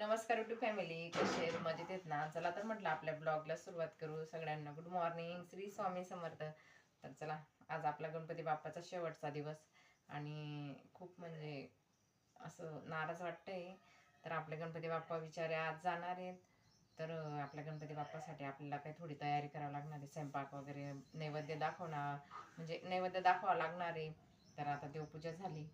नमस्कार YouTube family कसे मजेत येत ना? चला तर म्हटलं आपल्या ब्लॉगला सुरुवात करू. सगळ्यांना गुड मॉर्निंग श्री स्वामी समर्थ. तर चला आज आपला गणपती बाप्पाचा शेवटचा दिवस. आणि खूप म्हणजे असं नाराज वाटतंय. तर आपले गणपती बाप्पा विचारे आज जाणार आहेत. तर आपल्या गणपती बाप्पासाठी आपल्याला काही थोडी तयारी करावी लागणार आहे. स्वयंपाक वगैरे नैवेद्य दाखवणार म्हणजे नैवेद्य दाखवावं लागणार आहे. तर आता देवपूजा झाली.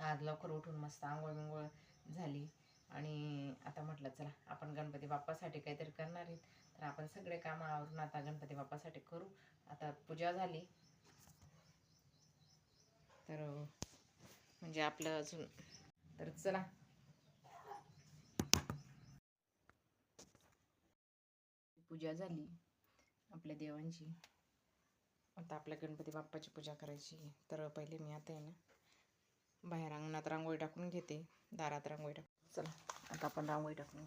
आज लवकर उठून मस्त आंघोळ बिंघोळ झाली आणि आता म्हटलं चला आपण गणपती बाप्पासाठी काहीतरी करणार आहेत. तर आपण सगळे कामं आवरून आता गणपती बाप्पासाठी करू. आता पूजा झाली. तर म्हणजे आपलं अजून तर चला. पूजा झाली आपल्या देवांची. आता आपल्या गणपती बाप्पाची पूजा करायची. तर पहिले मी आता आहे ना बाहेर अंगणात रांगोळी टाकून घेते. दारात रांगोळी टाकून. चला. आता आपण रांगोळी टाकून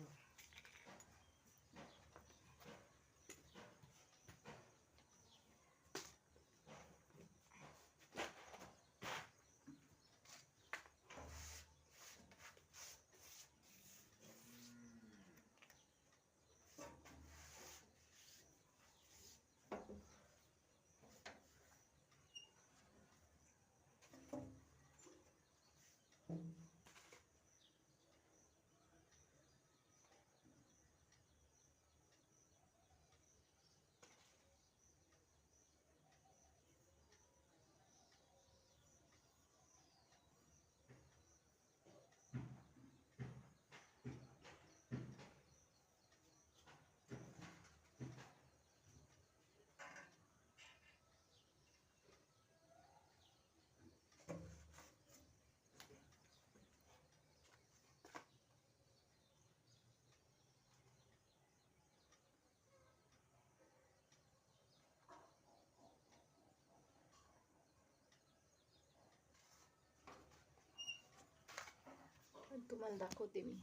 पण तुम्हाला दाखवते मी.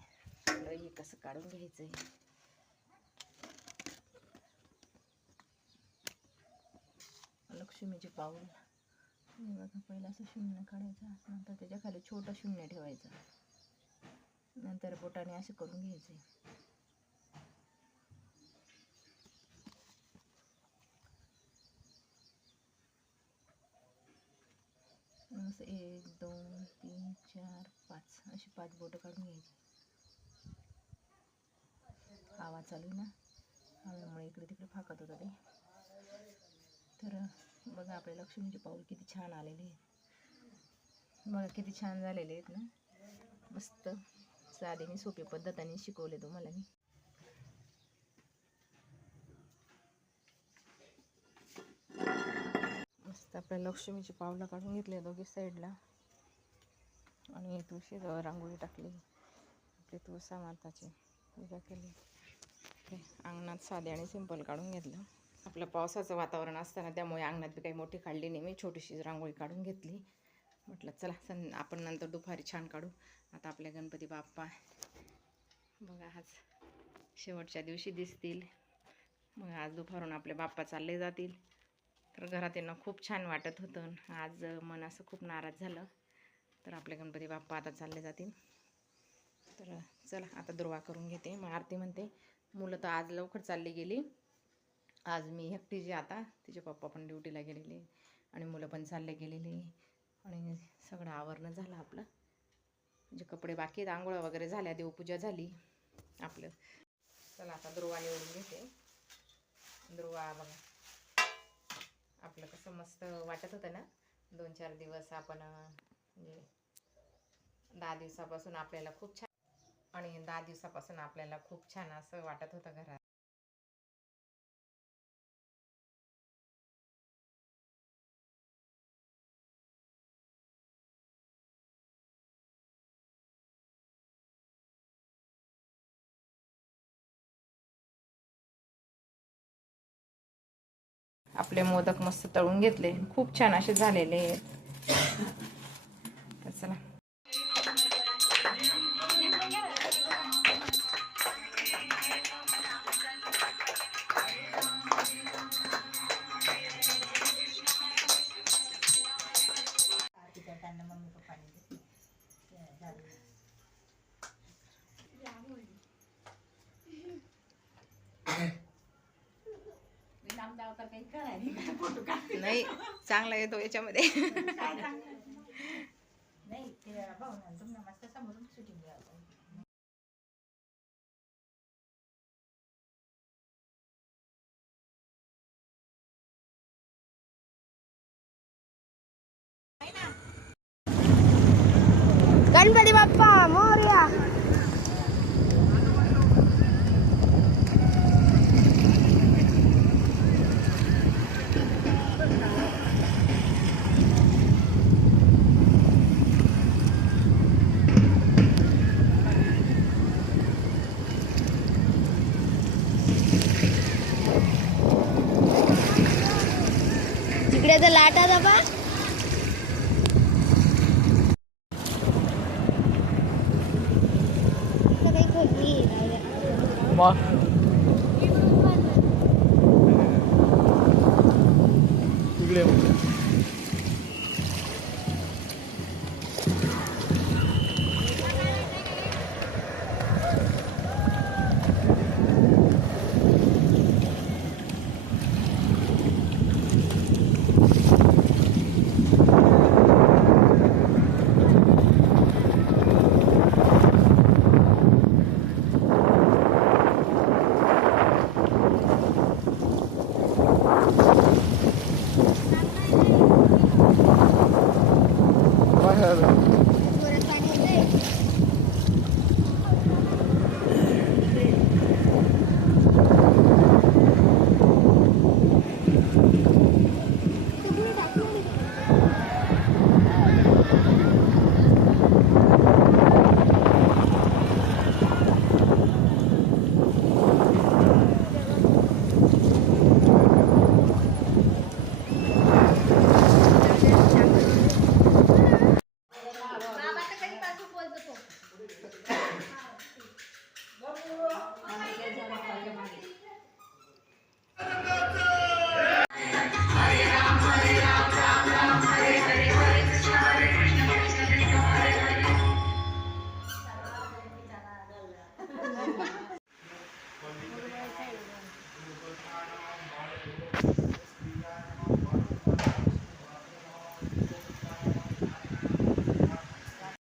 हे कसं काढून घ्यायचं आहे लक्ष्मीचे पाऊल. बघा पहिलं असं शून्य काढायचा नंतर त्याच्याखाली छोटं शून्य ठेवायचं. नंतर बोटाने असं करून घ्यायचं. असं एक दोन तीन चार पाच. अशी पाच बोटं काढून घ्यायची. आवाज चालू आहे ना? हवेमुळे इकडे तिकडे फाकत होतं ते. तर बघा आपल्या लक्ष्मीचे पाऊल किती छान आलेले आहेत. बघा किती छान झालेले आहेत ना? मस्त साधीने सोपी पद्धतीने शिकवले तुम्हाला मी. मस्त आपल्या लक्ष्मीची पावलं काढून घेतली दोघी साईडला. आणि तुळशी रांगोळी टाकली. आपली तुळसा माताची पूजा केली. ते अंगणात साधे आणि सिंपल काढून घेतलं. आपलं पावसाचं वातावरण असताना त्यामुळे अंगणात बी काही मोठी काढली नाही मी. छोटीशी रांगोळी काढून घेतली. म्हटलं चला सं आपण नंतर दुपारी छान काढू. आता आपल्या गणपती बाप्पा बघा आज शेवटच्या दिवशी दिसतील. मग आज दुपारून आपले बाप्पा चालले जातील. तर घरात येणं खूप छान वाटत होतं. आज मन असं खूप नाराज झालं. तर आपले गणपती बाप्पा आता चालले जातील. तर चला आता दुर्वा करून घेते. मग आरती म्हणते मुलं तर आज लवकर चालली गेली. आज मी एकटी जी आता तिचे पप्पा पण ड्युटीला गेलेले आणि मुलं पण चालले गेलेले आणि सगळं आवरणं झालं आपलं. म्हणजे कपडे बाकी आहेत आंघोळा वगैरे झाल्या देवपूजा झाली आपलं. चला आता दुर्वा निवडून घेते. दुर्वा बघा. आपलं कसं मस्त वाटत होतं ना दोन चार दिवस आपण म्हणजे दहा दिवसापासून आपल्याला खूप छान आणि दहा दिवसापासून आपल्याला खूप छान असं वाटत होतं घरात. आपले मोदक मस्त तळून घेतले. खूप छान असे झालेले आहेत. आता काही करायला फोटो काढ नाही चांगला येतो याच्यामध्ये. काय चांगलं नाही ते भाऊ तुम्हाला मस्त समोरून शूटिंग घ्यावं गणपती बाप्पा मोर्या तिकडे तर लाटा दाबा काही खोली मग?